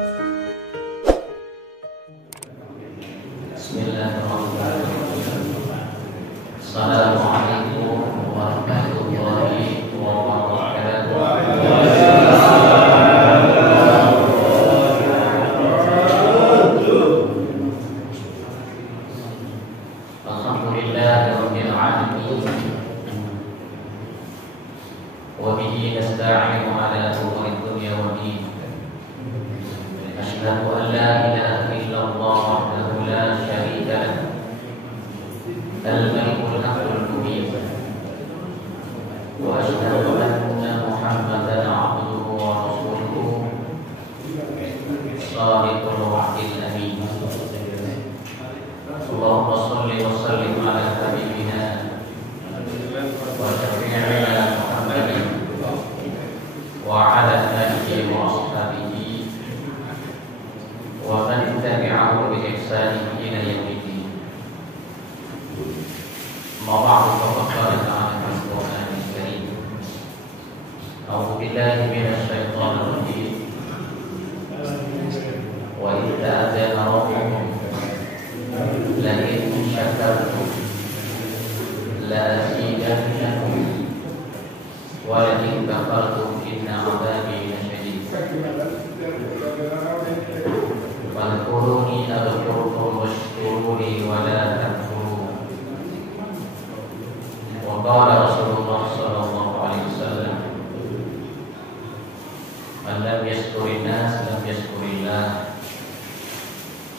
Bismillahirrahmanirrahim. Assalamualaikum warahmatullahi wabarakatuh. Alhamdulillahirabbil alamin. Wa bihi nasta'inu ala umuri dunya waddin. Asyhadu an la ilaha illallah wahdahu la syarika lahu. Al-Malikul Haqqul Mubin. Wa asyhadu anna Muhammadan 'abduhu wa rasuluhu. Shadiqul wa'dil amin. Allahumma shalli wa sallim ala habibina wa syafi'ina Muhammadin wa ala alihi wa ashabihi wa man tabi'ahu bi ihsanin ila yaumil. Ma ba'du, faqad qala ta'ala fil Qur'anil Karim. A'udzu billahi minasy syaithanir rajim. Wa idza ta'adzana rabbukum la in syakartum la azidannakum wa la in kafartum inna 'adzabi lasyadid. Fadhkuruni adhkurkum washkuruni wa la takfurun. Wa qala Rasulullah sallallahu alaihi wasallam, man lam yashkurin nas lam yashkurillah.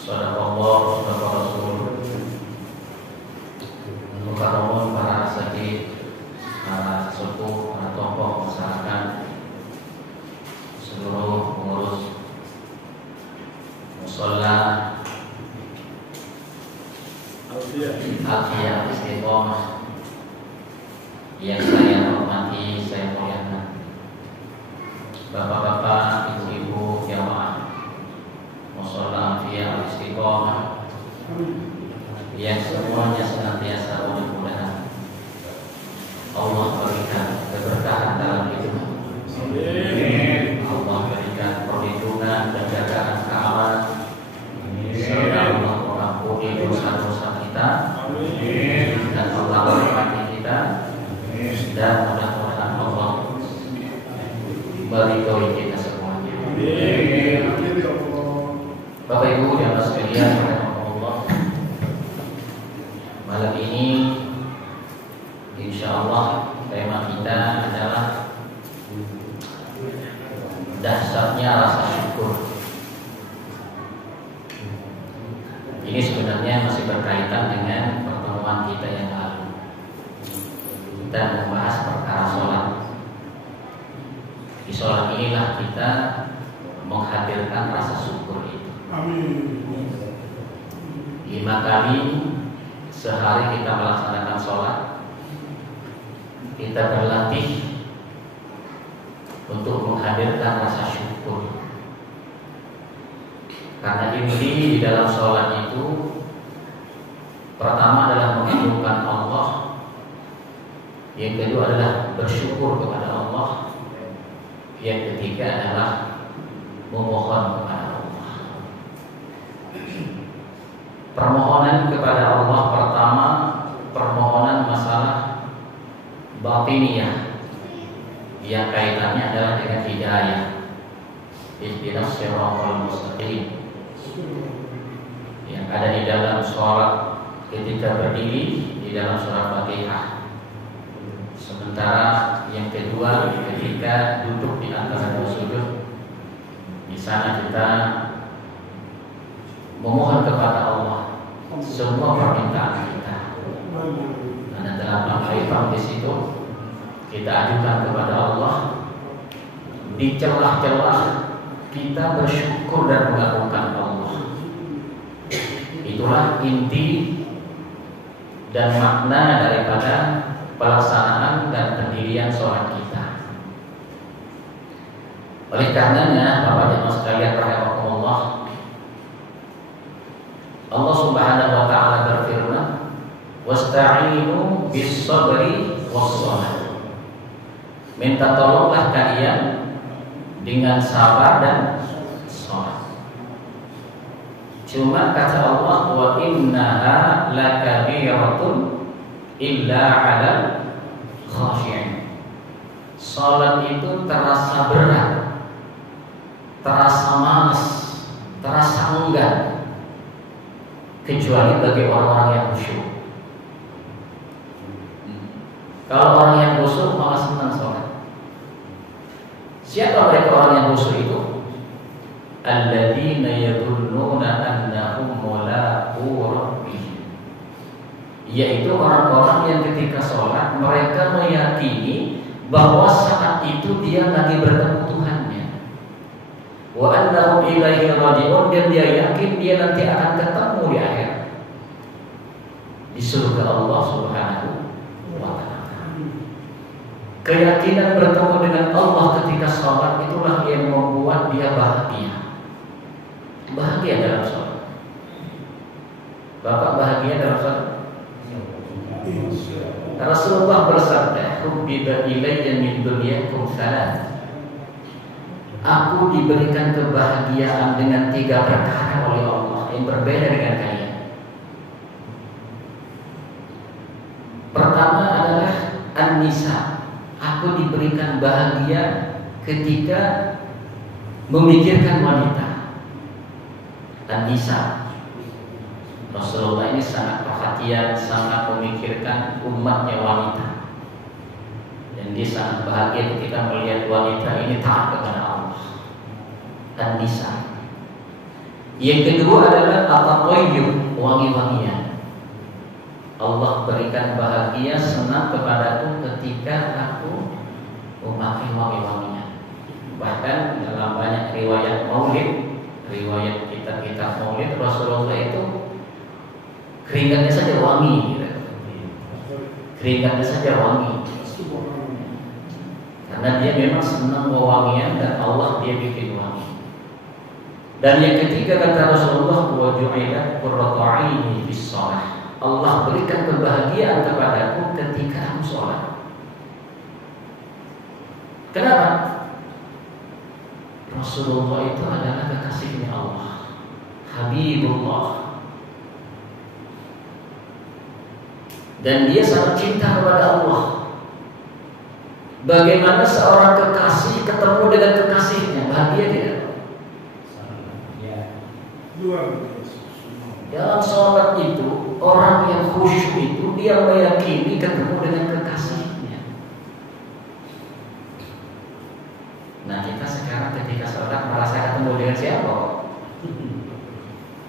Sadaqallah, sadaqa Rasul. Mukarramun, para asatidz, para sesepuh, para tokoh masyarakat, seluruh pengurus mushola Alfiyah Istiqomah yang saya hormati, saya muliakan, bapak-bapak, ibu-ibu, jamaah mushola Alfiyah Istiqomah yang semuanya senantiasa mudah-mudahan Allah berikan keberkahan dalam hidup. Allah berikan perlindungan dan jagaan keamanan, serta Allah mengampuni dosa-dosa kita, dan Allah merahmati kita, dan mudah-mudahan Allah meridhoi kita semuanya. Bapak Ibu yang sekalian, rahimahullah, malam ini insyaallah tema kita adalah dahsyatnya rasa syukur. Ini sebenarnya masih berkaitan dengan pertemuan kita yang lalu. Kita membahas perkara sholat. Di sholat inilah kita menghadirkan rasa syukur itu. Amin. 5 kali sehari kita melaksanakan sholat. Kita berlatih untuk menghadirkan rasa syukur. Karena inti di dalam sholat itu pertama adalah mengagungkan Allah, yang kedua adalah bersyukur kepada Allah, yang ketiga adalah memohon kepada Allah. Permohonan kepada Allah pertama, permohonan masalah batiniyah yang kaitannya adalah dengan hidayah. Ihdinas shiratal mustaqim yang ada di dalam sholat ketika berdiri di dalam surah Fatihah. Sementara yang kedua ketika duduk di antara dua sujud, di sana kita memohon kepada Allah semua permintaan kita. Ada 8 item di situ kita ajukan kepada Allah. Di celah-celah kita bersyukur dan mengagungkan Allah. Itulah inti dan makna daripada pelaksanaan dan pendirian sholat kita. Oleh karenanya, Bapak jemaah sekalian rahimakumullah, Allah Subhanahu wa taala berfirman, "Wasta'inu bis-sabri was-shalah." Minta tolonglah kalian dengan sabar dan sholat. Cuma kata Allah, wa innaha lakabiratun illa 'alal khashi'in. Salat itu terasa berat, terasa malas, terasa enggan, kecuali bagi orang-orang yang khusyuk. Kalau orang yang khusyuk malah senang sholat. Siapa mereka orang yang khusyuk itu? Alladzina yadhunnuna annahum mulaqu rabbihim, yaitu orang-orang yang ketika sholat mereka meyakini bahwa saat itu dia lagi bertemu Tuhannya. Wa annahum ilaihi raji'un, dan dia yakin dia nanti akan ketemu di akhirat, di surga Allah Subhanahu wa ta'ala. Keyakinan bertemu dengan Allah ketika sholat itulah yang membuat dia bahagia. Bahagia dalam sholat. Bapak bahagia dalam sholat? Rasulullah bersabda, "Hubbiba ilayya min dunyakum thalath." Aku diberikan kebahagiaan dengan 3 perkara oleh Allah yang berbeda dengan kalian. Pertama adalah an-nisa. Aku diberikan bahagia ketika memikirkan wanita. An-nisa. Rasulullah ini sangat perhatian, sangat memikirkan umatnya wanita. Dan dia sangat bahagia ketika melihat wanita ini taat kepada Allah. An-nisa. Yang kedua adalah at-tayyib, wangi-wangian. Allah berikan bahagia, senang kepadaku ketika aku memakai wangi-wangian. Bahkan dalam banyak riwayat maulid, riwayat kitab-kitab maulid, Rasulullah itu keringatnya saja wangi, gitu. Keringatnya saja wangi, karena dia memang senang wangian dan Allah dia bikin wangi. Dan yang ketiga kata Rasulullah, wa ju'ilat qurratu 'aini fis shalah. Allah berikan kebahagiaan kepadaku ketika aku sholat. Kenapa? Rasulullah itu adalah kekasihnya Allah, Habibullah, dan dia sangat cinta kepada Allah. Bagaimana seorang kekasih ketemu dengan kekasihnya, bahagia tidak? Dalam sholat itu, orang yang khusyuk itu dia meyakini ketemu dengan kekasihnya. Nah, kita sekarang ketika sholat merasa ketemu dengan siapa?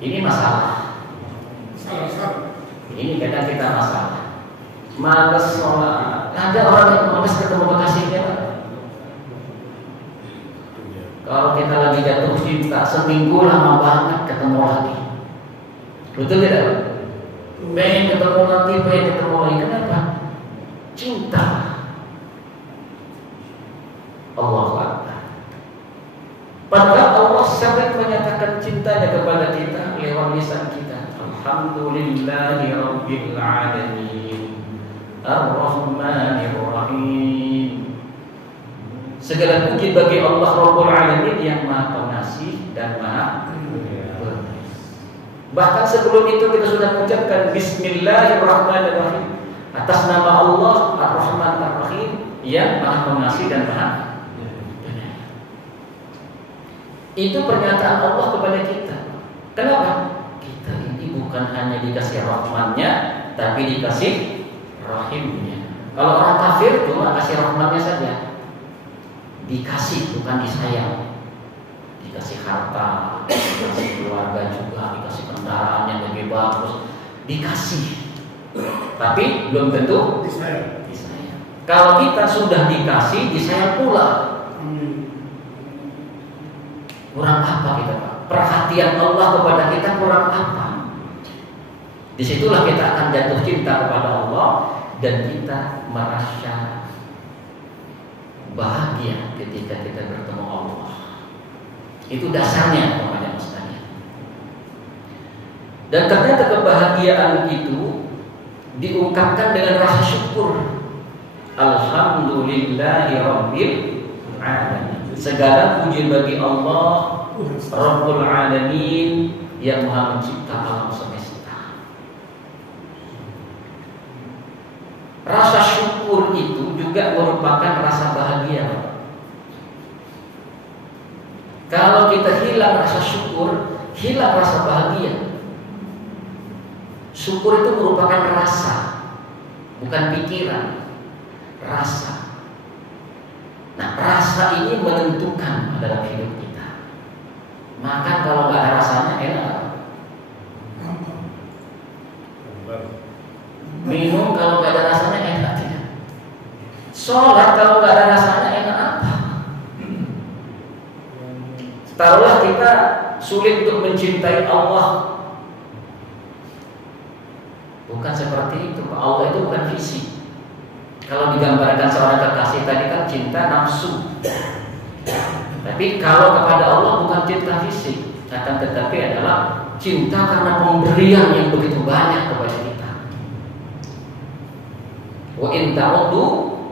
Ini masalah. Ini kadang kita masalah. Malas sholat. Ada orang yang malas ketemu kekasihnya. Kalau kita lagi jatuh cinta, seminggu lama banget ketemu lagi. Betul tidak? Pengen ketemu lagi, pengen ketemu lagi. Kenapa? Cinta. Allahu Akbar. Padahal Allah sangat menyatakan cintanya kepada kita lewat lisan kita. Alhamdulillahi Rabbil Alamin, Ar-Rahmanir Rahim. Segala puji bagi Allah Rabbul Alamin yang Maha Pengasih dan Maha Penyayang. Bahkan sebelum itu kita sudah mengucapkan Bismillahirrahmanirrahim, atas nama Allah Ar-Rahman Ar-Rahim yang Maha Pengasih dan Maha Penyayang. Itu pernyataan Allah kepada kita. Kenapa? Kita ini bukan hanya dikasih rahmatnya, tapi dikasih rahimnya. Kalau orang kafir cuma kasih rahmatnya saja. Dikasih bukan disayang. Dikasih harta, dikasih keluarga juga, dikasih kendaraan yang lebih bagus, dikasih. Tapi belum tentu disayang. Kalau kita sudah dikasih, disayang pula. Kurang apa kita, Pak? Perhatian Allah kepada kita kurang apa? Disitulah kita akan jatuh cinta kepada Allah dan kita merasa bahagia ketika kita bertemu Allah. Itu dasarnya kepada mustahil. Dan ternyata kebahagiaan itu diungkapkan dengan rasa syukur. Alhamdulillahi Rabbil Alamin. Segala puji bagi Allah Rabbul Alamin, yang Maha Mencipta alam semesta. Rasa syukur itu juga merupakan rasa bahagia. Kalau kita hilang rasa syukur, hilang rasa bahagia. Syukur itu merupakan rasa, bukan pikiran. Rasa. Nah, rasa ini menentukan dalam hidup kita. Makan kalau nggak ada rasanya enak. Minum kalau nggak ada rasanya enak tidak. Sholat kalau nggak ada rasanya enak apa? Taruhlah kita sulit untuk mencintai Allah. Bukan seperti itu. Allah itu bukan fisik. Kalau digambarkan seorang kekasih tadi kan cinta nafsu. Tapi kalau kepada Allah bukan cinta fisik, akan tetapi adalah cinta karena pemberian yang begitu banyak kepada kita. Wa in ta'uddu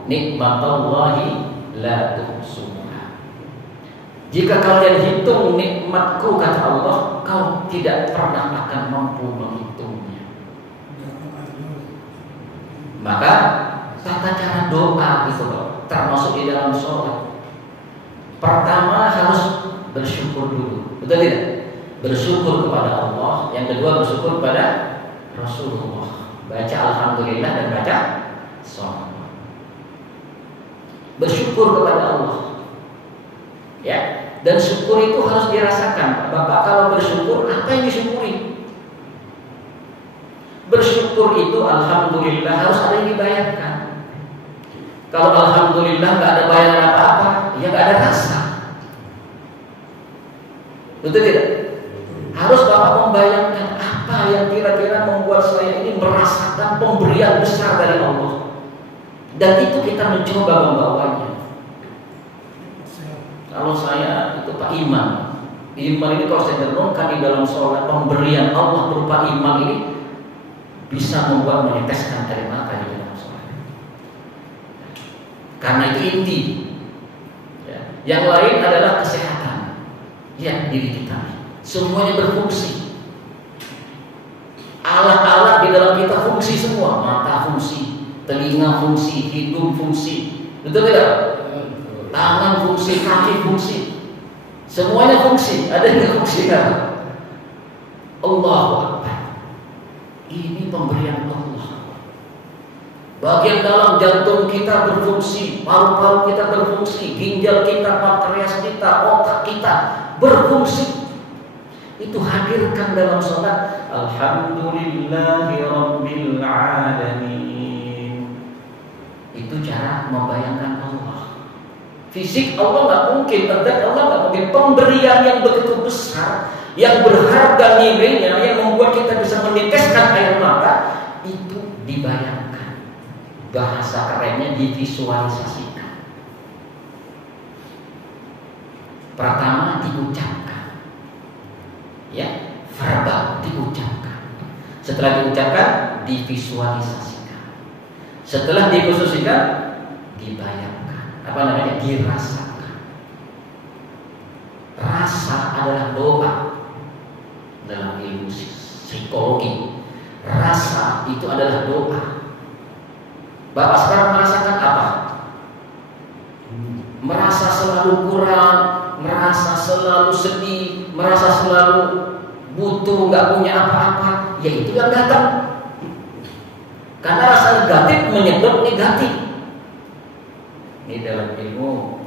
nikmatallahi la tuhsuha. Jika kalian hitung nikmatku, kata Allah, kau tidak pernah akan mampu menghitungnya. Maka tata cara doa itu termasuk di dalam sholat. Pertama harus bersyukur dulu, betul tidak? Bersyukur kepada Allah. Yang kedua bersyukur kepada Rasulullah. Baca alhamdulillah dan baca sholat. Bersyukur kepada Allah. Ya, dan syukur itu harus dirasakan. Bapak kalau bersyukur, apa yang disyukuri? Bersyukur itu alhamdulillah harus ada yang dibayarkan. Kalau alhamdulillah nggak ada bayaran apa-apa, ya nggak ada rasa. Betul tidak? Harus Bapak membayangkan apa yang kira-kira membuat saya ini merasakan pemberian besar dari Allah. Dan itu kita mencoba membawanya. Kalau saya itu Pak Iman ini kalau saya renungkan di dalam sholat, pemberian Allah berupa iman ini bisa membuat meneteskan air mata di dalam sholat. Karena itu inti. Ya. Yang lain adalah kesehatan. Ya, diri kita semuanya berfungsi. Alat-alat di dalam kita fungsi semua. Mata fungsi, telinga fungsi, hidung fungsi. Betul tidak? Tangan fungsi, kaki fungsi. Semuanya fungsi. Ada yang fungsi kan? Allahu Akbar. Ini pemberian Allah. Bagian dalam jantung kita berfungsi, paru-paru kita berfungsi, ginjal kita, pankreas kita, otak kita berfungsi. Itu hadirkan dalam sholat. Alhamdulillahirabbil alamin. Itu cara membayangkan Allah. Fisik Allah nggak mungkin, terdat Allah nggak mungkin. Pemberian yang begitu besar, yang berharga nilainya, yang membuat kita bisa meneteskan air mata, itu dibayangkan. Bahasa kerennya divisualisasikan. Pertama diucapkan, ya, verbal diucapkan. Setelah diucapkan, divisualisasikan. Setelah divisualisasikan, dibayangkan. Apa namanya? Dirasakan. Rasa adalah doa dalam ilmu psikologi. Rasa itu adalah doa. Bapak sekarang merasakan apa? Merasa selalu kurang, merasa selalu sedih, merasa selalu butuh, nggak punya apa-apa. Ya itu yang datang. Karena rasa negatif menyebut negatif. Ini dalam ilmu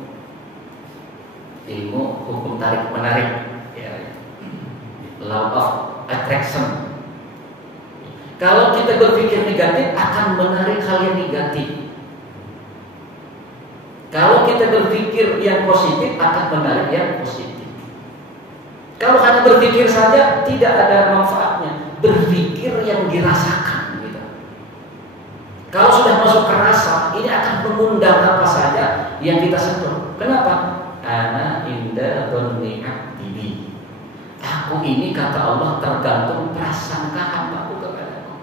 hukum tarik menarik, ya, law of attraction. Kalau kita berpikir negatif akan menarik hal yang negatif. Kalau kita berpikir yang positif akan menarik yang positif. Kalau hanya berpikir saja tidak ada manfaatnya. Berpikir yang dirasakan gitu. Kalau sudah masuk ke rasa, ini akan mengundang apa saja yang kita sentuh. Kenapa? Ana inda dhanni abdi. Aku ini, kata Allah, tergantung prasangka hambaku kepadaku.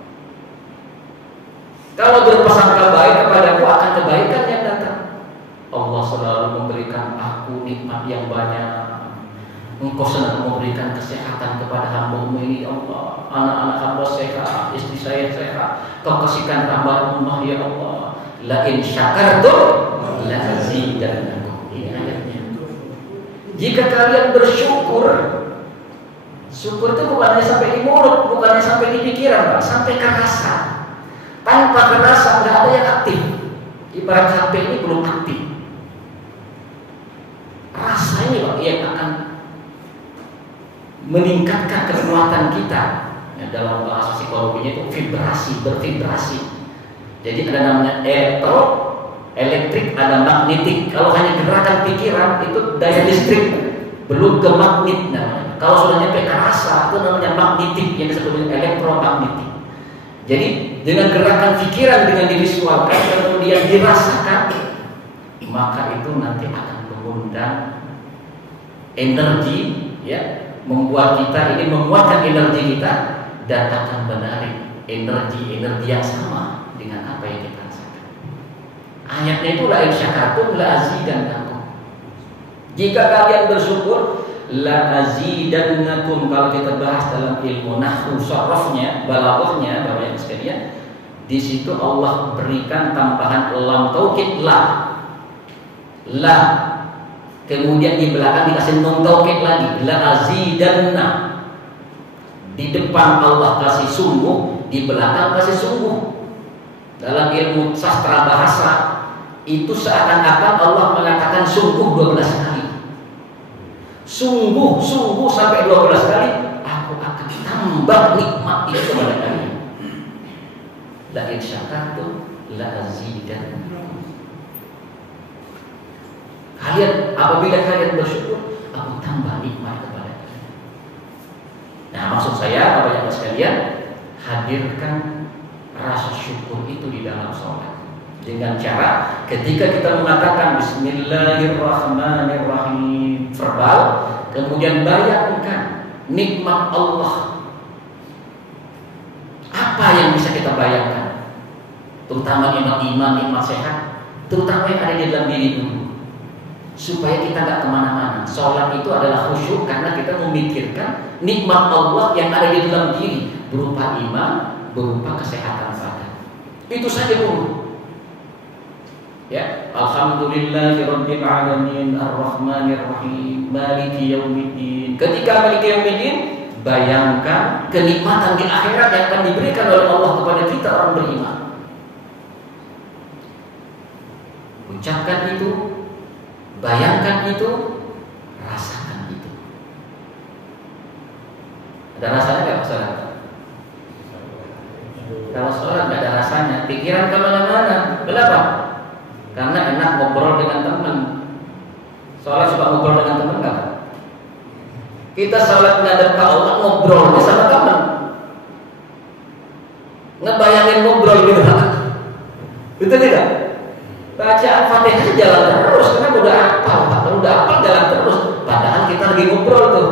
Kalau berprasangka baik kepadaku, akan kebaikan yang datang. Allah selalu memberikan aku nikmat yang banyak. Engkau senang memberikan kesehatan kepada hamba-Mu ini, ya Allah. Anak-anak hamba sehat, istri saya sehat. Kau kasihkan rahmat-Mu, ya Allah. La in syakartum la azidannakum. Ini ayatnya. Jika kalian bersyukur, syukur itu bukan hanya sampai di mulut, bukan hanya sampai di pikiran, Pak, sampai ke rasa. Tanpa ke rasa nggak ada yang aktif. Ibarat HP ini belum aktif. Rasa ini, Pak, yang akan meningkatkan kekuatan kita. Ya, dalam bahasa psikologinya itu vibrasi, bervibrasi. Jadi ada namanya elektrik, ada magnetik. Kalau hanya gerakan pikiran itu daya listrik, belum ke magnet namanya. Kalau sudah nyampe ke rasa itu namanya magnetik, yang disebut dengan elektromagnetik. Jadi dengan gerakan pikiran, dengan divisualkan, kemudian dirasakan, maka itu nanti akan mengundang energi, ya, membuat kita ini menguatkan energi kita dan akan menarik energi yang sama dengan apa yang kita rasakan. Ayatnya itu la in syakartum la azidannakum. Jika kalian bersyukur, la azidannakum. Kalau kita bahas dalam ilmu nahwu sharafnya, balaghahnya, Bapak Ibu sekalian, di situ Allah berikan tambahan lam taukid la. Kemudian di belakang dikasih nun taukid lagi, la azidanna. Di depan Allah kasih sungguh, di belakang kasih sungguh. Dalam ilmu sastra bahasa itu seakan-akan Allah mengatakan sungguh 12 kali. Sungguh sampai 12 kali, aku akan tambah nikmat itu kepada kalian. La in syakartum la azidannakum. Kalian, apabila kalian bersyukur, aku tambah nikmat kepada kalian. Nah, maksud saya, Bapak Ibu sekalian, hadirkan rasa syukur itu di dalam sholat dengan cara ketika kita mengatakan Bismillahirrahmanirrahim verbal, kemudian bayangkan nikmat Allah. Apa yang bisa kita bayangkan? Terutama nikmat iman, nikmat sehat, terutama yang ada di dalam diri dulu. Supaya kita nggak kemana-mana. Sholat itu adalah khusyuk karena kita memikirkan nikmat Allah yang ada di dalam diri, berupa iman, berupa kesehatan badan. Itu saja dulu. Ya, alhamdulillahirabbil alamin arrahmanirrahim maliki yaumiddin. Ketika maliki yaumiddin, bayangkan kenikmatan di akhirat yang akan diberikan oleh Allah kepada kita orang beriman. Ucapkan itu, bayangkan itu, rasakan itu. Ada rasanya nggak sholat? Kalau sholat nggak ada rasanya, pikiran kemana-mana. Kenapa? Karena enak ngobrol dengan teman. Sholat suka ngobrol dengan teman nggak? Kita sholat ngadep ke Allah, ngobrol sama teman. Ngebayangin ngobrol gitu. Betul tidak? Bacaan Fatihah jalan terus karena udah hafal jalan terus. Padahal kita lagi ngobrol tuh.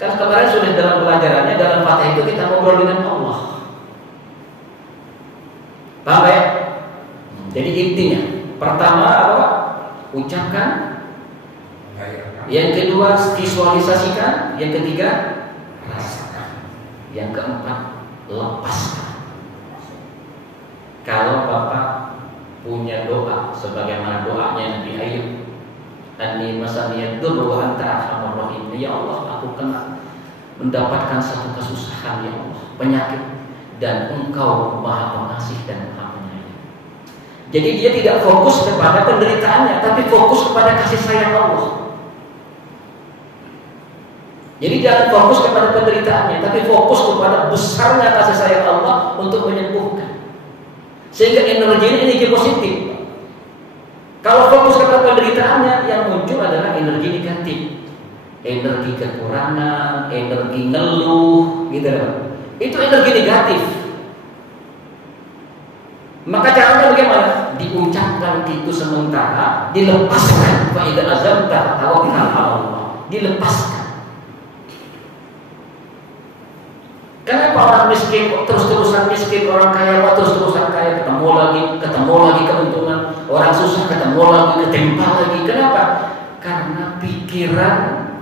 Kan kemarin sudah dalam pelajarannya dalam Fatihah itu kita ngobrol dengan Allah. Paham ya? Jadi intinya, pertama apa? Ucapkan. Yang kedua visualisasikan. Yang ketiga rasakan. Yang keempat lepaskan. Kalau Bapak punya doa sebagaimana doanya Nabi Ayub, Anni masaniyad durru wa anta arhamur rahim. Ya Allah, aku kena mendapatkan satu kesusahan, ya Allah, penyakit, dan Engkau Maha Pengasih dan Maha Penyayang. Jadi dia tidak fokus kepada penderitaannya, tapi fokus kepada kasih sayang Allah. Jadi jangan fokus kepada penderitaannya, tapi fokus kepada besarnya kasih sayang Allah untuk menyembuhkan. Sehingga energi ini energi positif. Kalau fokus kepada penderitaannya, yang muncul adalah energi negatif, energi kekurangan, energi ngeluh, gitu loh. Itu energi negatif. Maka caranya bagaimana? Diucapkan itu sementara, dilepaskan. Fa idza azamta tawakkal 'ala Allah. Dilepaskan. Kenapa orang miskin kok terus-terusan miskin, orang kaya kok terus-terusan kaya, ketemu lagi keuntungan, orang susah ketemu lagi, ketimpa lagi. Kenapa? Karena pikiran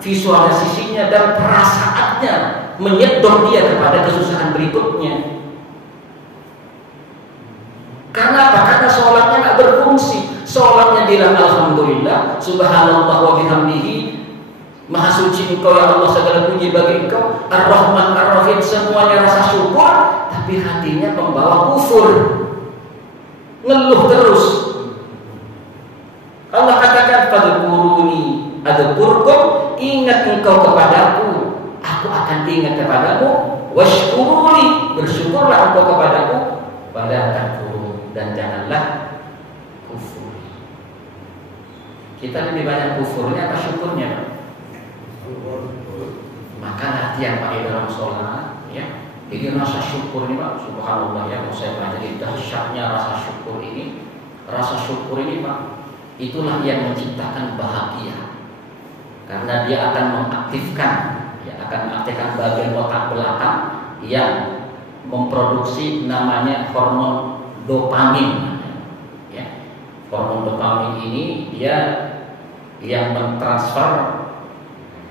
visualisasinya dan perasaannya menyedot dia kepada kesusahan berikutnya. Karena apa? Karena sholatnya nggak berfungsi. Sholatnya bilang alhamdulillah, subhanallah wa bihamdihi, maha suci engkau ya Allah, segala puji bagi engkau, ar-Rahman ar-Rahim, semuanya rasa syukur, tapi hatinya membawa kufur, ngeluh terus. Allah katakan fadhkuruni adzkurkum, ingat engkau kepadaku, aku akan ingat kepadamu, washkuruni, bersyukurlah engkau kepadaku, wala takfurun, dan janganlah kufur. Kita lebih banyak kufurnya apa syukurnya? Maka latihan Pak dalam sholat, ya. Jadi rasa syukur ini Pak, subhanallah ya, saya pelajari dahsyatnya rasa syukur ini. Rasa syukur ini Pak, itulah yang menciptakan bahagia. Karena dia akan mengaktifkan, ya, akan mengaktifkan bagian otak belakang yang memproduksi namanya hormon dopamin. Ya. Hormon dopamin ini dia yang mentransfer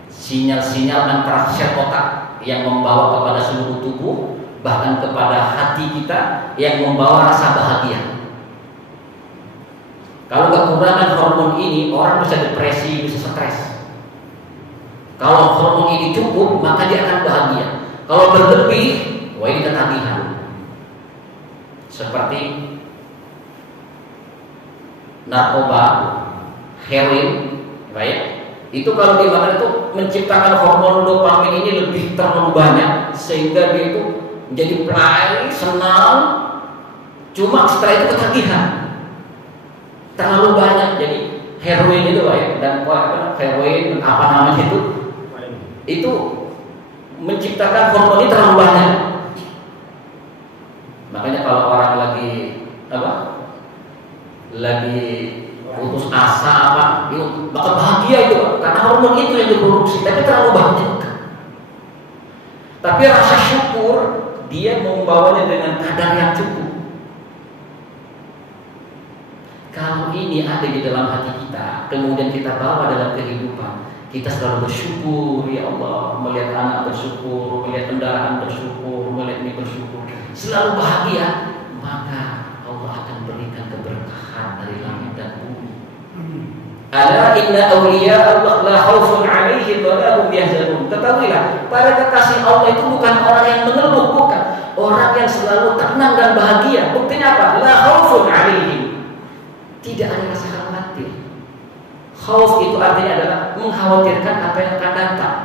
sinyal-sinyal antara otak yang membawa kepada seluruh tubuh, bahkan kepada hati kita yang membawa rasa bahagia. Kalau kekurangan hormon ini, orang bisa depresi, bisa stres. Kalau hormon ini cukup, maka dia akan bahagia. Kalau berlebih, wah ini ketagihan. Seperti narkoba, heroin, baik. Itu kalau dimakan itu menciptakan hormon dopamin ini lebih terlalu banyak, sehingga dia itu menjadi play, senang. Cuma setelah itu ketagihan, terlalu banyak. Jadi heroin itu ya, dan heroin apa namanya itu menciptakan hormon ini terlalu banyak. Makanya kalau orang lagi putus asa itu bakal bahagia itu, karena hormon itu yang diproduksi, tapi terlalu banyak. Tapi rasa syukur dia membawanya dengan kadar yang cukup. Kalau ini ada di dalam hati kita, kemudian kita bawa dalam kehidupan, kita selalu bersyukur, ya Allah, melihat anak bersyukur, melihat kendaraan bersyukur, melihat ini bersyukur, selalu bahagia, maka Allah akan berikan keberkahan dari langit dan bumi. Ala inna awliya Allah la khaufun 'alaihim wa la hum yahzanun. Ketahuilah, para kekasih Allah itu bukan orang yang mengeluh, bukan. Orang yang selalu tenang dan bahagia. Buktinya apa? La khaufun 'alaihim. Tidak ada rasa khawatir. Khauf itu artinya adalah mengkhawatirkan apa yang akan datang.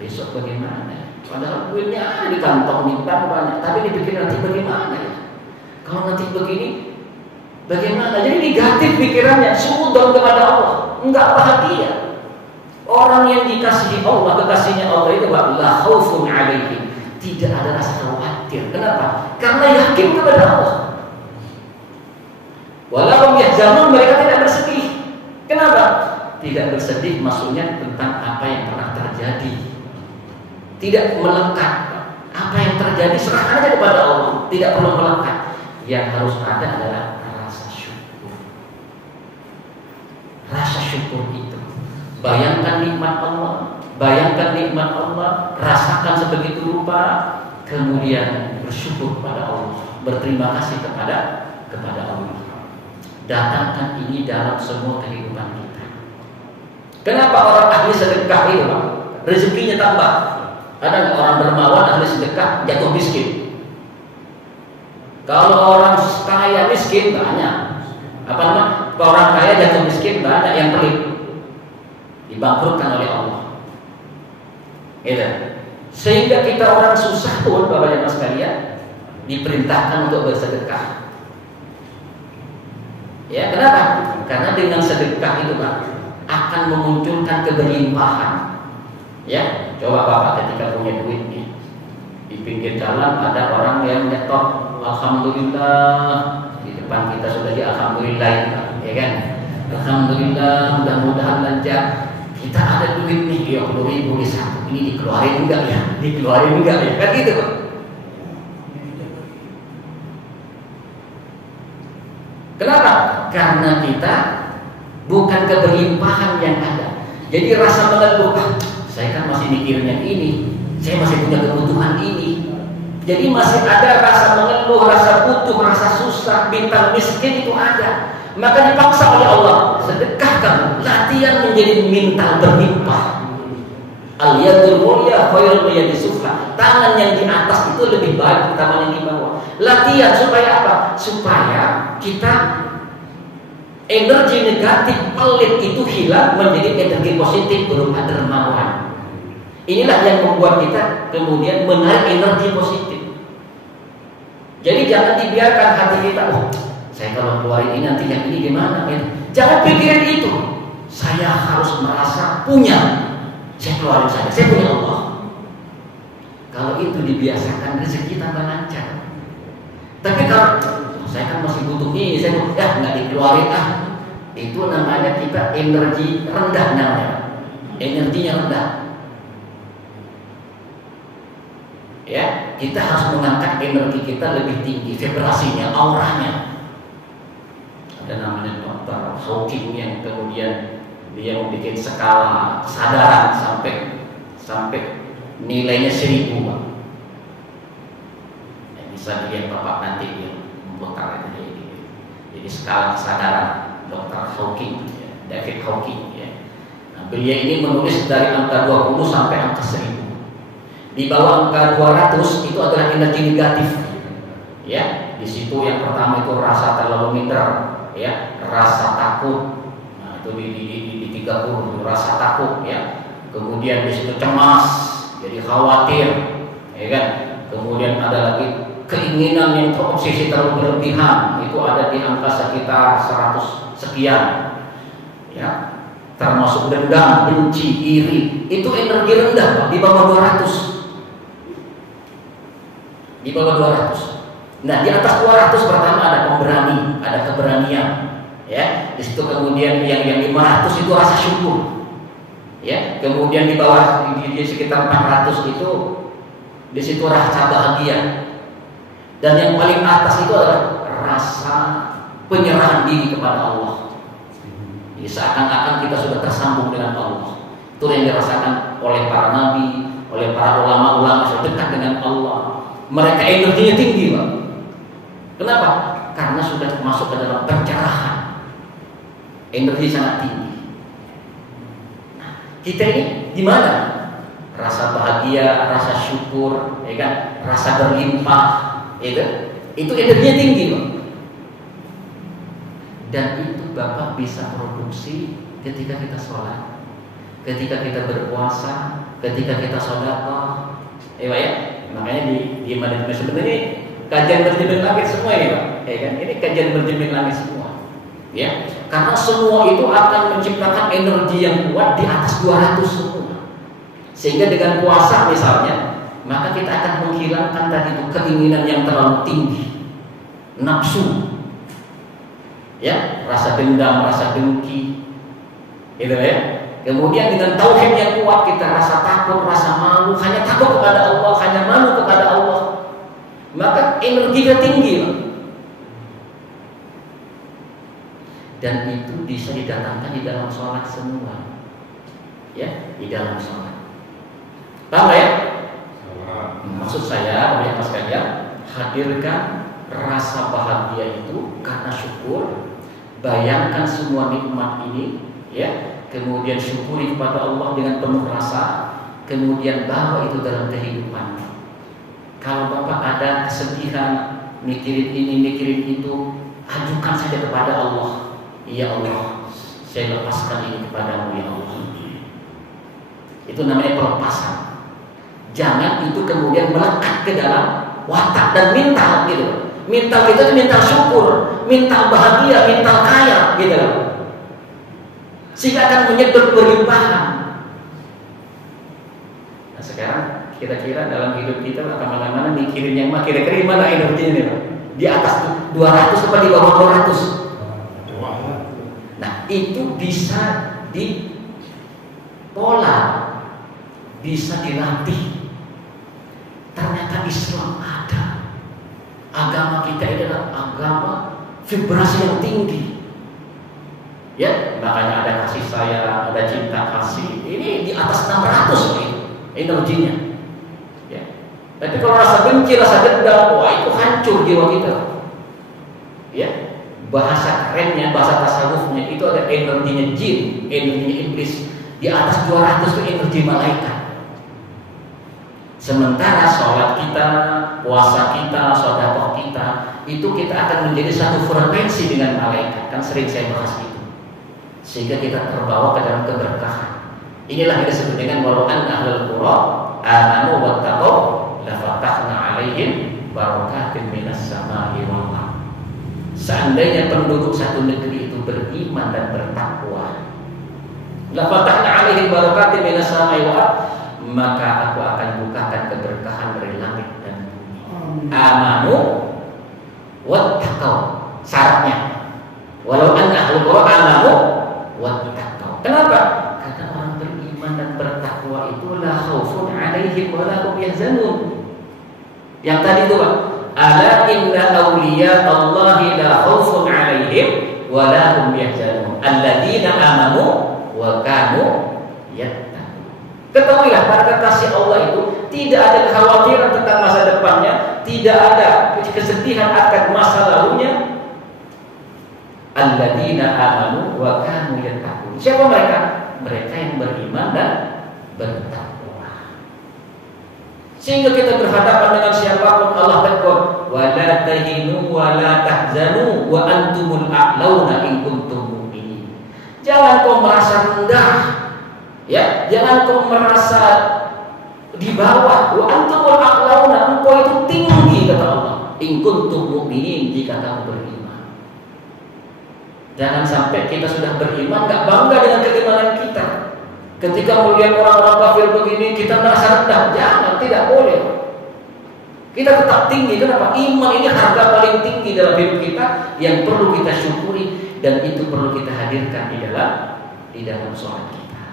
Besok bagaimana? Padahal duitnya ada di kantong nih, banyak, tapi dipikir nanti bagaimana ya? Kalau nanti begini, bagaimana? Jadi negatif pikirannya, suudzon kepada Allah, enggak bahagia. Orang yang dikasihi Allah, kekasihnya Allah itu la khaufun 'alaihim, tidak ada rasa khawatir. Kenapa? Karena yakin kepada Allah. Walau yahzanun, mereka tidak bersedih. Kenapa? Tidak bersedih maksudnya tentang apa yang pernah terjadi. Tidak melekat. Apa yang terjadi serahkan aja kepada Allah, tidak perlu melekat. Yang harus ada adalah rasa syukur. Rasa syukur itu. Bayangkan nikmat Allah, bayangkan nikmat Allah, rasakan sebegitu rupa, kemudian bersyukur kepada Allah, berterima kasih kepada Allah. Datangkan ini dalam semua kehidupan kita. Kenapa orang ahli sedekah itu, Pak? Rezekinya tambah. Ada orang dermawan ahli sedekah jatuh miskin. Kalau orang kaya miskin banyak. Apa namanya? Orang kaya jatuh miskin banyak yang pelit. Dibangkrutkan oleh Allah. Gitu. Sehingga kita orang susah pun, Bapak dan Mas sekalian, diperintahkan untuk bersedekah. Ya, kenapa? Karena dengan sedekah itu Pak akan memunculkan keberlimpahan. Ya, coba Bapak ketika punya duit nih, di pinggir jalan ada orang yang nyetok, alhamdulillah, di depan kita sudah di alhamdulillah, ya kan? Alhamdulillah, mudah-mudahan lancar. Kita ada duit nih, ya 10.000 di satu, ini dikeluarin enggak ya? Dikeluarin enggak ya? Kan gitu Pak. Kenapa? Karena kita bukan keberlimpahan yang ada. Jadi rasa mengeluh, saya kan masih mikirin yang ini, saya masih punya kebutuhan ini. Jadi masih ada rasa mengeluh, rasa butuh, rasa susah, bintang miskin itu ada. Maka dipaksa oleh Allah, sedekahkan, latihan menjadi minta berlimpah. Al-yadul ulya khairul min yadis sufla. Tangan yang di atas itu lebih baik tangan yang di bawah. Latihan supaya apa? Supaya kita energi negatif pelit itu hilang menjadi energi positif berupa dermawan. Inilah yang membuat kita kemudian menarik energi positif. Jadi jangan dibiarkan hati kita, oh, saya kalau keluarin ini nanti yang ini gimana? Jangan pikirin itu. Saya harus merasa punya. Saya keluarin saja, saya punya Allah. Kalau itu dibiasakan, rezeki tambah lancar. Tapi kalau saya kan masih butuh ini, saya nggak dikeluarin itu namanya kita energi rendah namanya. Energinya rendah. Ya, kita harus mengangkat energi kita lebih tinggi, vibrasinya, auranya. Ada namanya Dr. Hawking yang kemudian dia membuat skala kesadaran sampai nilainya 1000. Ya, bisa dilihat Bapak nanti dia memutar itu ini. Jadi skala kesadaran Dr. Hawking, ya, David Hawking. Ya. Nah, beliau ini menulis dari angka 20 sampai angka 1000. Di bawah angka 200 itu adalah energi negatif. Ya, di situ yang pertama itu rasa terlalu minder, ya, rasa takut. Nah, itu di 30 rasa takut, ya. Kemudian di situ cemas, jadi khawatir, ya kan. Kemudian ada lagi keinginan yang terobsesi terlalu berlebihan, itu ada di angka sekitar 100 sekian. Ya. Termasuk dendam, benci, iri, itu energi rendah, di bawah 200. Di bawah 200. Nah, di atas 200 pertama ada pemberani, ada keberanian, ya. Di situ kemudian yang 500 itu rasa syukur, ya. Kemudian di bawah di sekitar 400 itu di situ rasa bahagia. Dan yang paling atas itu adalah rasa penyerahan diri kepada Allah. Jadi seakan-akan kita sudah tersambung dengan Allah. Itu yang dirasakan oleh para nabi, oleh para ulama-ulama yang dekat dengan Allah. Mereka energinya tinggi, Pak. Kenapa? Karena sudah masuk ke dalam pencerahan. Energi sangat tinggi. Nah, kita ini di mana? Rasa bahagia, rasa syukur, ya kan? Rasa berlimpah, itu energinya tinggi, Pak. Dan itu Bapak bisa produksi ketika kita sholat, ketika kita berpuasa, ketika kita sedekah, ya. Makanya di Madinah sebenarnya kajian berjemur langit semua ini, Pak. Ya kan? Ini kajian berjemur langit semua. Ya. Karena semua itu akan menciptakan energi yang kuat di atas 200 semua. Sehingga dengan puasa misalnya, maka kita akan menghilangkan tadi itu keinginan yang terlalu tinggi. Nafsu. Ya, rasa dendam, rasa dengki. Gitu ya. Kemudian dengan tauhid yang kuat kita rasa takut, rasa malu, hanya takut kepada Allah, hanya malu kepada Allah. Maka energinya tinggi, Pak. Dan itu bisa didatangkan di dalam sholat semua. Ya, di dalam sholat. Paham ya? Maksud saya, Bapak sekalian, hadirkan rasa bahagia itu karena syukur. Bayangkan semua nikmat ini, ya. Kemudian syukuri kepada Allah dengan penuh rasa, kemudian bawa itu dalam kehidupan. Kalau Bapak ada kesedihan, mikirin ini, mikirin itu, ajukan saja kepada Allah. Ya Allah, saya lepaskan ini kepadamu, ya Allah. Itu namanya pelepasan. Jangan itu kemudian melekat ke dalam watak dan mental gitu. Mental itu mental syukur, mental bahagia, mental kaya gitu. Sehingga akan menyedot berlimpahan. Nah sekarang kira-kira dalam hidup kita akan mana-mana mikirin yang mana, kira-kira mana energinya nih, Pak? Di atas 200 atau di bawah 200? Nah itu bisa dipola, bisa dilatih. Ternyata Islam ada. Agama kita adalah agama vibrasi yang tinggi. Ya, makanya ada kasih sayang, ada cinta kasih. Ini di atas 600 nih energinya. Ya. Tapi kalau rasa benci, rasa dendam, wah itu hancur jiwa kita. Ya. Bahasa kerennya, bahasa tasawufnya itu ada energinya jin, energinya iblis. Di atas 200 itu energi malaikat. Sementara sholat kita, puasa kita, sedekah kita, itu kita akan menjadi satu frekuensi dengan malaikat. Kan sering saya bahas itu. Sehingga kita terbawa ke dalam keberkahan. Inilah yang disebut dengan walau anna ahlul qura amanu wattaqu la fatahna 'alaihim barakatin minas sama'i wal ardh. Seandainya penduduk satu negeri itu beriman dan bertakwa, la fatahna 'alaihim barakatin minas sama'i wal ardh, maka aku akan bukakan keberkahan dari langit dan bumi. Amanu wattaqu, syaratnya walau anna ahlul qura amanu wattaqu. Kenapa? Karena orang beriman dan bertakwa itu la khaufun 'alaihim wa la hum yahzanun. Yang tadi itu Pak, ala inna awliya Allahi la khaufun 'alaihim wa la hum yahzanun alladzina amanu wa kanu yattaqun. Ketahuilah para kekasih Allah itu tidak ada kekhawatiran tentang masa depannya, tidak ada kesedihan akan masa lalunya. Alladzina amanu wa kanu yattaqun. Siapa mereka? Mereka yang beriman dan bertakwa. Sehingga kita berhadapan dengan siapapun Allah tegur, wa la tahinu wa la tahzanu wa antumul a'launa in kuntum mu'minin. Jangan kau merasa rendah, ya, jangan kau merasa di bawah. Wa antumul a'launa, engkau itu tinggi kata Allah. In kuntum mu'minin, jika kamu beriman. Jangan sampai kita sudah beriman gak bangga dengan keimanan kita. Ketika melihat orang-orang kafir begini kita merasa rendah. Jangan, tidak boleh. Kita tetap tinggi. Kenapa? Iman ini harga paling tinggi dalam hidup kita, yang perlu kita syukuri, dan itu perlu kita hadirkan di dalam sholat kita.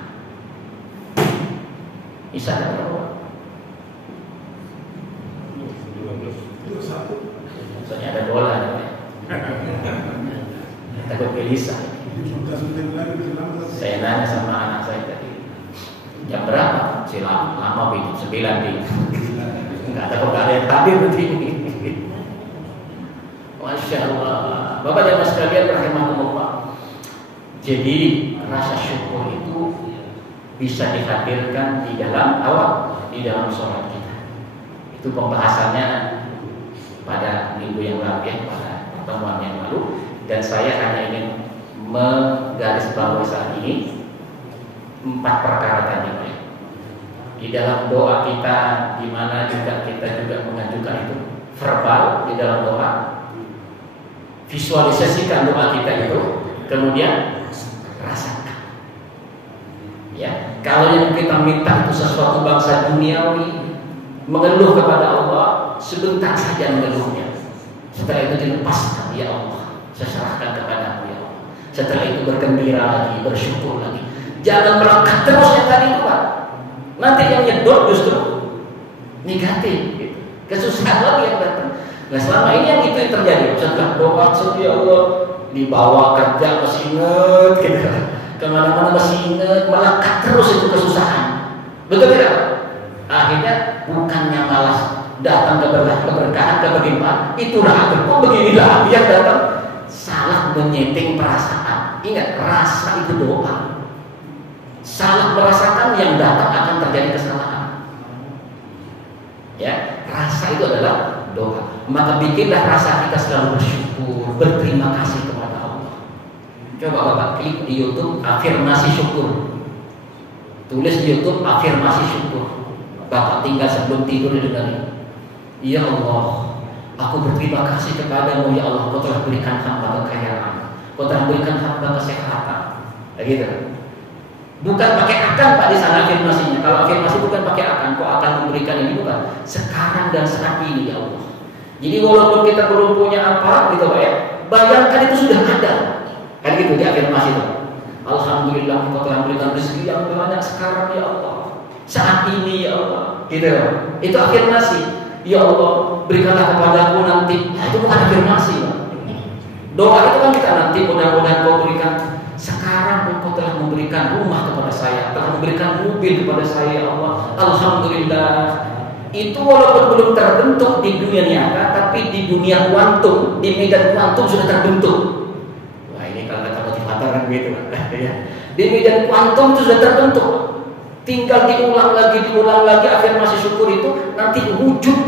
Isa berapa? Soalnya ada bola ya. Takut gelisah. Saya nanya sama anak saya tadi, jam berapa? Silam lama begitu, 9 di. Enggak ada kok yang hadir begini. Masya Allah. Bapak jamaah sekalian rahimahumullah. Jadi rasa syukur itu bisa dihadirkan di dalam di dalam sholat kita. Itu pembahasannya pada minggu yang lalu ya, pada pertemuan yang lalu. Dan saya hanya ingin menggarisbawahi saat ini 4 perkara tadi Pak. Di dalam doa kita, di mana juga kita juga mengajukan itu verbal di dalam doa, visualisasikan doa kita itu, kemudian rasakan. Ya, kalau yang kita minta itu sesuatu bangsa duniawi, mengeluh kepada Allah, sebentar saja mengeluhnya. Setelah itu dilepaskan, ya Allah, saya serahkan kepadamu ya Allah. Setelah itu bergembira lagi, bersyukur lagi. Jangan melekat terus yang tadi itu Pak. Nanti yang nyedot justru negatif gitu. Kesusahan lagi yang datang. Nah selama ini yang itu yang terjadi. Setelah doa, ya Allah, dibawa kerja masih inget gitu. Kemana-mana masih inget, melekat terus itu kesusahan. Betul tidak? Akhirnya bukannya malas datang keberkahan, keberlimpahan, itulah akhir. Oh beginilah yang datang. Salah menyeting perasaan. Ingat, rasa itu doa. Salah merasakan yang datang akan terjadi kesalahan. Ya, rasa itu adalah doa. Maka bikinlah rasa kita selalu bersyukur, berterima kasih kepada Allah. Coba Bapak klik di YouTube afirmasi syukur. Tulis di YouTube afirmasi syukur. Bapak tinggal sebelum tidur dengerin. Ya Allah, aku berterima kasih kepadamu ya Allah, kau telah berikan hamba kekayaan, kau telah berikan hamba kesehatan. Begitu. Bukan pakai akan Pak di sana afirmasinya. Kalau afirmasi bukan pakai akan, kau akan memberikan ini, bukan. Sekarang dan saat ini ya Allah. Jadi walaupun kita belum punya apa gitu Pak ya, bayangkan itu sudah ada. Kan gitu di afirmasi itu. Alhamdulillah kau telah berikan rezeki yang banyak sekarang ya Allah. Saat ini ya Allah. Gitu. Itu afirmasi. Ya Allah, berikanlah kepadaku nanti. Nah, itu bukan afirmasi Pak. Doa itu kan kita nanti mudah-mudahan kau berikan sekarang Engkau telah memberikan rumah kepada saya, telah memberikan mobil kepada saya, ya Allah. Alhamdulillah. Itu walaupun belum terbentuk di dunia nyata, tapi di dunia kuantum, di medan kuantum sudah terbentuk. Wah, ini kalau kata motivator kan gitu, di medan kuantum itu sudah terbentuk. Tinggal diulang lagi afirmasi syukur itu nanti wujud.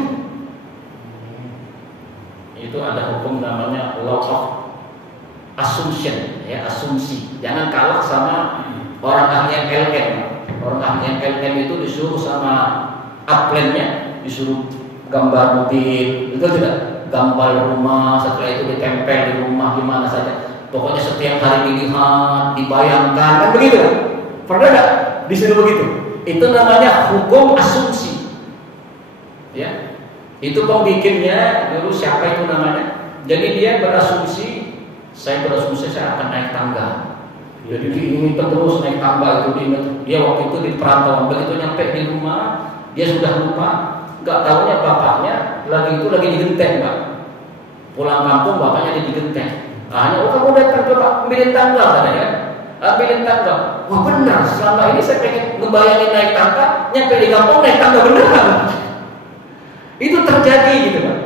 Itu ada hukum namanya law of assumption, ya, asumsi. Jangan kalah sama orang ahli MLM. Orang ahli MLM itu disuruh sama upline-nya, disuruh gambar mobil, itu tidak, gambar rumah, setelah itu ditempel di rumah gimana saja. Pokoknya setiap hari dilihat, dibayangkan, kan begitu kan? Pernah nggak disuruh begitu? Itu namanya hukum asumsi. Ya, itu pembikinnya dulu siapa itu namanya? Jadi dia berasumsi, saya akan naik tangga. Jadi ini terus naik tangga itu dia waktu itu di perantauan, begitu nyampe di rumah dia sudah lupa, nggak tahunya bapaknya lagi digenteng, Pak. Pulang kampung bapaknya digenteng. Hanya kamu datang ke Pak, ambilin tangga katanya. Ambilin tangga. Wah benar, selama ini saya pengen ngebayangin naik tangga, nyampe di kampung naik tangga beneran. Itu terjadi gitu Pak.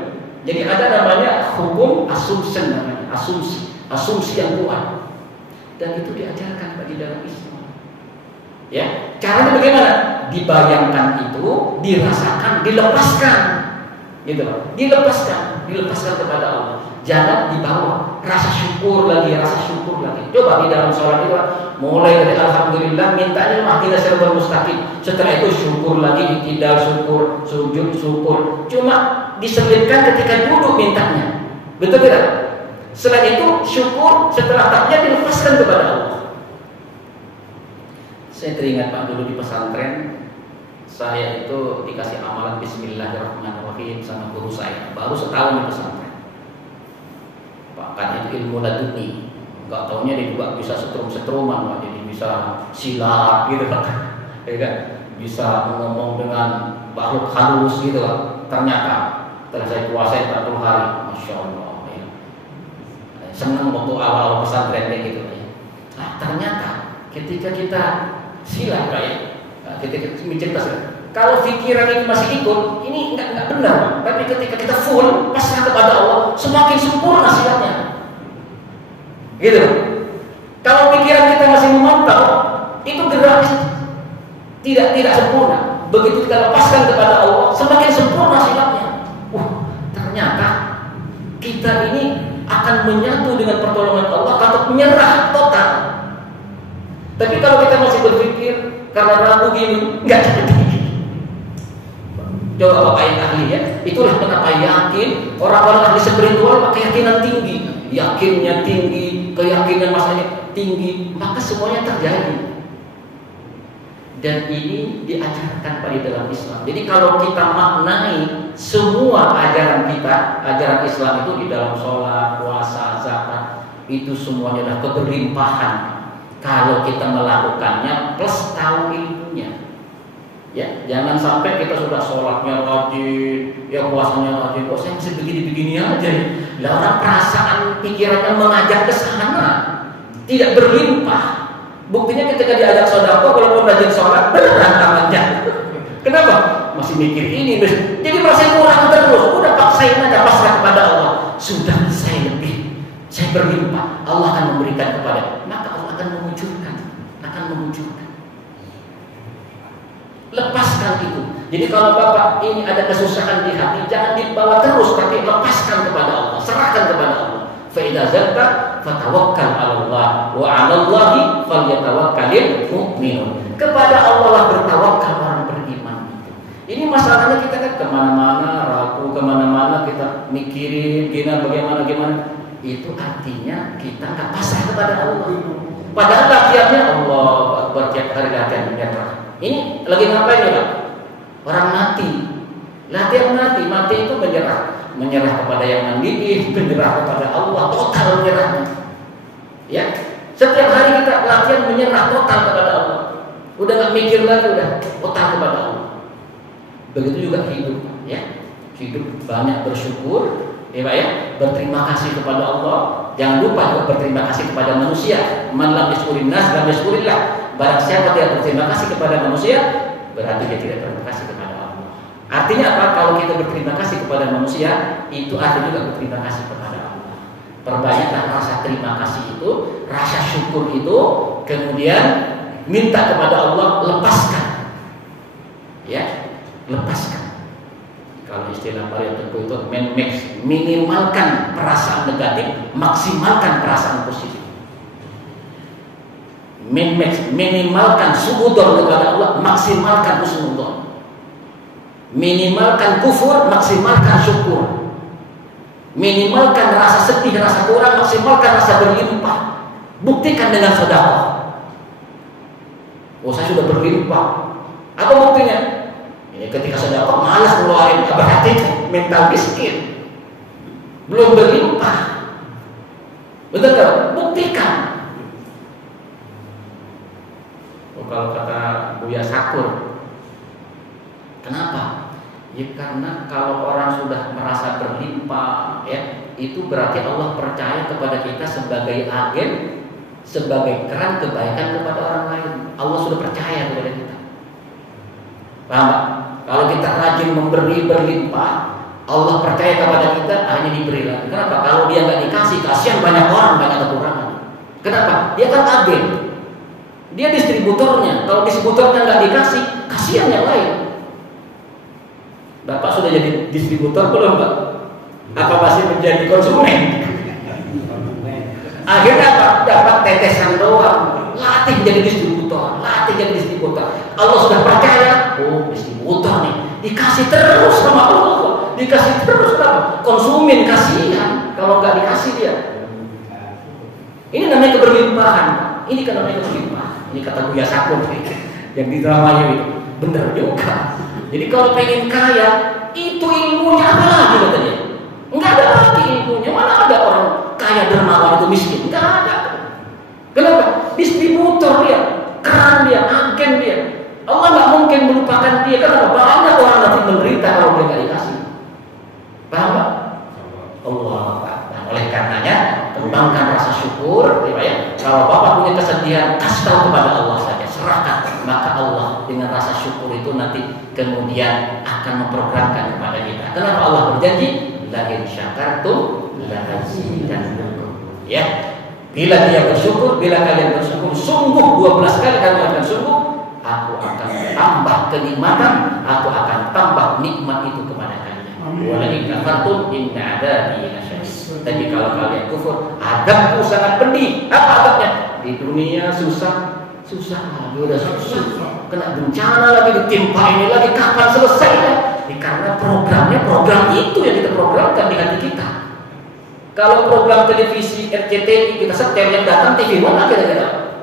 Jadi ada namanya hukum assumption, namanya asumsi yang kuat. Dan itu diajarkan Pak di dalam Islam. Ya, caranya bagaimana? Dibayangkan itu, dirasakan, dilepaskan. Gitu Pak. Dilepaskan kepada Allah. Jangan dibawa rasa syukur lagi. Coba di dalam sholat itu mulai dari alhamdulillah mintanya mahdina siratal mustaqim. Setelah itu syukur lagi, iktidal syukur, sujud syukur. Cuma diselipkan ketika duduk mintanya. Betul tidak? Selain itu syukur, setelah taknya dilepaskan kepada Allah. Saya teringat Pak, dulu di pesantren saya itu dikasih amalan Bismillahirrahmanirrahim sama guru saya. Baru setahun di pesantren. Bahkan itu ilmu laduni. Enggak taunya dia juga bisa setrum-setruman, Pak. Jadi bisa silat gitu Pak. Ya kan? Bisa ngomong dengan makhluk halus gitu Pak. Ternyata setelah saya kuasai 40 hari, Masya Allah ya. Senang waktu awal pesantren kayak gitu ya. Nah, ternyata ketika kita silat kayak ketika mencerita, kalau pikiran ini masih ikut, ini enggak benar Pak. Tapi ketika kita full pasrah kepada Allah, semakin sempurna silatnya. Gitu. Kalau pikiran kita masih memantau, itu gerak tidak sempurna. Begitu kita lepaskan kepada Allah, semakin sempurna silatnya. Ternyata kita ini akan menyatu dengan pertolongan Allah atau menyerah total. Tapi kalau kita masih berpikir karena ragu gini, enggak jadi. Coba Bapak yang ahli ya, itulah kenapa yakin orang-orang ahli spiritual keyakinan tinggi, yakinnya tinggi, keyakinan masanya tinggi, maka semuanya terjadi. Dan ini diajarkan pada dalam Islam. Jadi kalau kita maknai semua ajaran kita, ajaran Islam itu di dalam sholat, puasa, zakat, itu semuanya adalah keberlimpahan. Kalau kita melakukannya plus tahu ilmunya. Ya, jangan sampai kita sudah sholatnya rajin, ya puasanya rajin, kok saya masih begini-begini aja ya. Lah orang perasaan pikirannya mengajak ke sana, tidak berlimpah. Buktinya ketika diajak sedekah walaupun rajin sholat berat amatnya. Kenapa? Masih mikir ini, jadi masih kurang terus. Udah paksain aja, pasrah kepada Allah. Sudah saya lebih, saya berlimpah. Allah akan memberikan kepada, maka Allah akan mengucurkan. Lepaskan itu. Jadi kalau Bapak ini ada kesusahan di hati, jangan dibawa terus, tapi lepaskan kepada Allah, serahkan kepada Allah. Fa idza zalta fatawakkal 'ala Allah wa 'ala Allahi falyatawakkalul mu'minun. Kepada Allah lah bertawakal orang beriman itu. Ini masalahnya kita kan kemana-mana ragu, kemana-mana kita mikirin bagaimana. Itu artinya kita nggak pasrah kepada Allah. Padahal latihannya Allah Akbar, tiap hari latihan menyerah. Ini lagi ngapain ya Pak? Orang mati. Latihan mati itu menyerah kepada yang mandiri, menyerah kepada Allah, total menyerahnya. Ya, setiap hari kita latihan menyerah total kepada Allah. Udah nggak mikir lagi, udah total kepada Allah. Begitu juga hidup, ya. Hidup banyak bersyukur, ya Pak ya. Berterima kasih kepada Allah. Jangan lupa juga berterima kasih kepada manusia. Man lam yashkurin nas lam yashkurillah. Barang siapa tidak berterima kasih kepada manusia, berarti dia tidak berterima kasih kepada Allah. Artinya apa? Kalau kita berterima kasih kepada manusia, itu artinya juga berterima kasih kepada Allah. Perbanyaklah rasa terima kasih itu, rasa syukur itu, kemudian minta kepada Allah, lepaskan. Ya, lepaskan. Kalau istilah Maria Teguh itu minimalkan perasaan negatif, maksimalkan perasaan positif. Minimalkan suudzon kepada Allah, maksimalkan husnudzon. Minimalkan kufur, maksimalkan syukur. Minimalkan rasa sedih, rasa kurang, maksimalkan rasa berlimpah. Buktikan dengan sedekah. Oh, saya sudah berlimpah. Apa buktinya? Ketika sedekah malas ngeluarin, berarti mental miskin, belum berlimpah. Betul nggak? Buktikan. Oh, kalau kata Buya Sakur, kenapa? Ya karena kalau orang sudah merasa berlimpah, ya itu berarti Allah percaya kepada kita sebagai agen, sebagai keran kebaikan kepada orang lain. Allah sudah percaya kepada kita. Paham Pak? Kalau kita rajin memberi berlimpah, Allah percaya kepada kita, hanya diberi lagi. Kenapa? Kalau dia nggak dikasih, kasihan banyak orang, banyak kekurangan. Kenapa? Dia kan agen, dia distributornya. Kalau distributornya nggak dikasih, kasihan yang lain. Bapak sudah jadi distributor belum Pak? Apa masih menjadi konsumen? Akhirnya apa? Dapat tetesan doang. Latih jadi distributor, latih jadi distributor. Allah sudah percaya, oh distributor nih, dikasih terus sama Allah, dikasih terus sama konsumen, kasihan kalau nggak dikasih dia. Ini namanya keberlimpahan. Ini kan namanya keberlimpahan. Ini kata Buya Sakur yang di dramanya itu benar juga. Jadi kalau pengen kaya, itu ilmunya apa lagi katanya? Enggak ada lagi ilmunya. Mana ada orang kaya dermawan itu miskin? Enggak ada. Kenapa? Distributor dia, keran dia, agen dia. Allah nggak mungkin melupakan dia. Kenapa? Banyak orang nanti menderita kalau dia nggak dikasih. Paham Pak? Allah. Nah, oleh karenanya kembangkan rasa syukur, ya. Kalau Bapak punya kesedihan, kasih tahu kepada Allah saja, serahkan. Maka Allah dengan rasa syukur itu nanti kemudian akan memprogramkan kepada kita. Kenapa Allah berjanji? La in syakartum la azidannakum. Ya. Bila dia bersyukur, bila kalian bersyukur, sungguh 12 kali kamu akan sungguh, aku akan tambah kenikmatan, aku akan tambah nikmat itu kepada kalian. Wa la in kafartum inna adabi lasyadid. Tapi kalau kalian kufur, adabku sangat pedih. Apa adabnya? Di dunia susah lagi, udah susah, kena bencana lagi, ditimpa ini lagi, kapan selesainya? Karena programnya program itu yang kita programkan di hati kita. Kalau program televisi RCTI kita setel, yang datang TV mana kira-kira?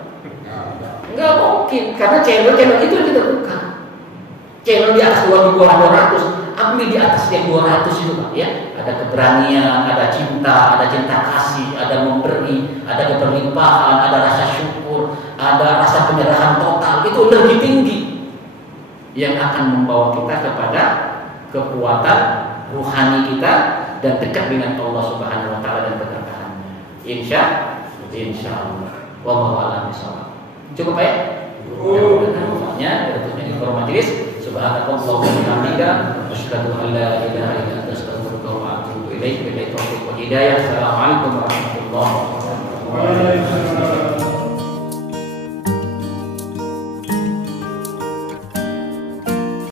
Enggak mungkin, karena channel itu yang kita buka. Channel di atas 200, ambil di atas yang 200 itu Pak, ya. Ada keberanian, ada cinta kasih, ada memberi, ada keberlimpahan, ada rasa syukur, ada rasa penyerahan total. Itu lebih tinggi yang akan membawa kita kepada kekuatan ruhani kita dan dekat dengan Allah Subhanahu wa taala dan keberkahannya. Insyaallah. Wallahu a'lam bishawab. Cukup ya? Mudah-mudahan berikutnya informatif. Subhanallah wa bihamdika asyhadu an la ilaha illa anta astaghfiruka wa atubu ilaik. Billahi taufiq wal hidayah. Assalamualaikum warahmatullahi wabarakatuh.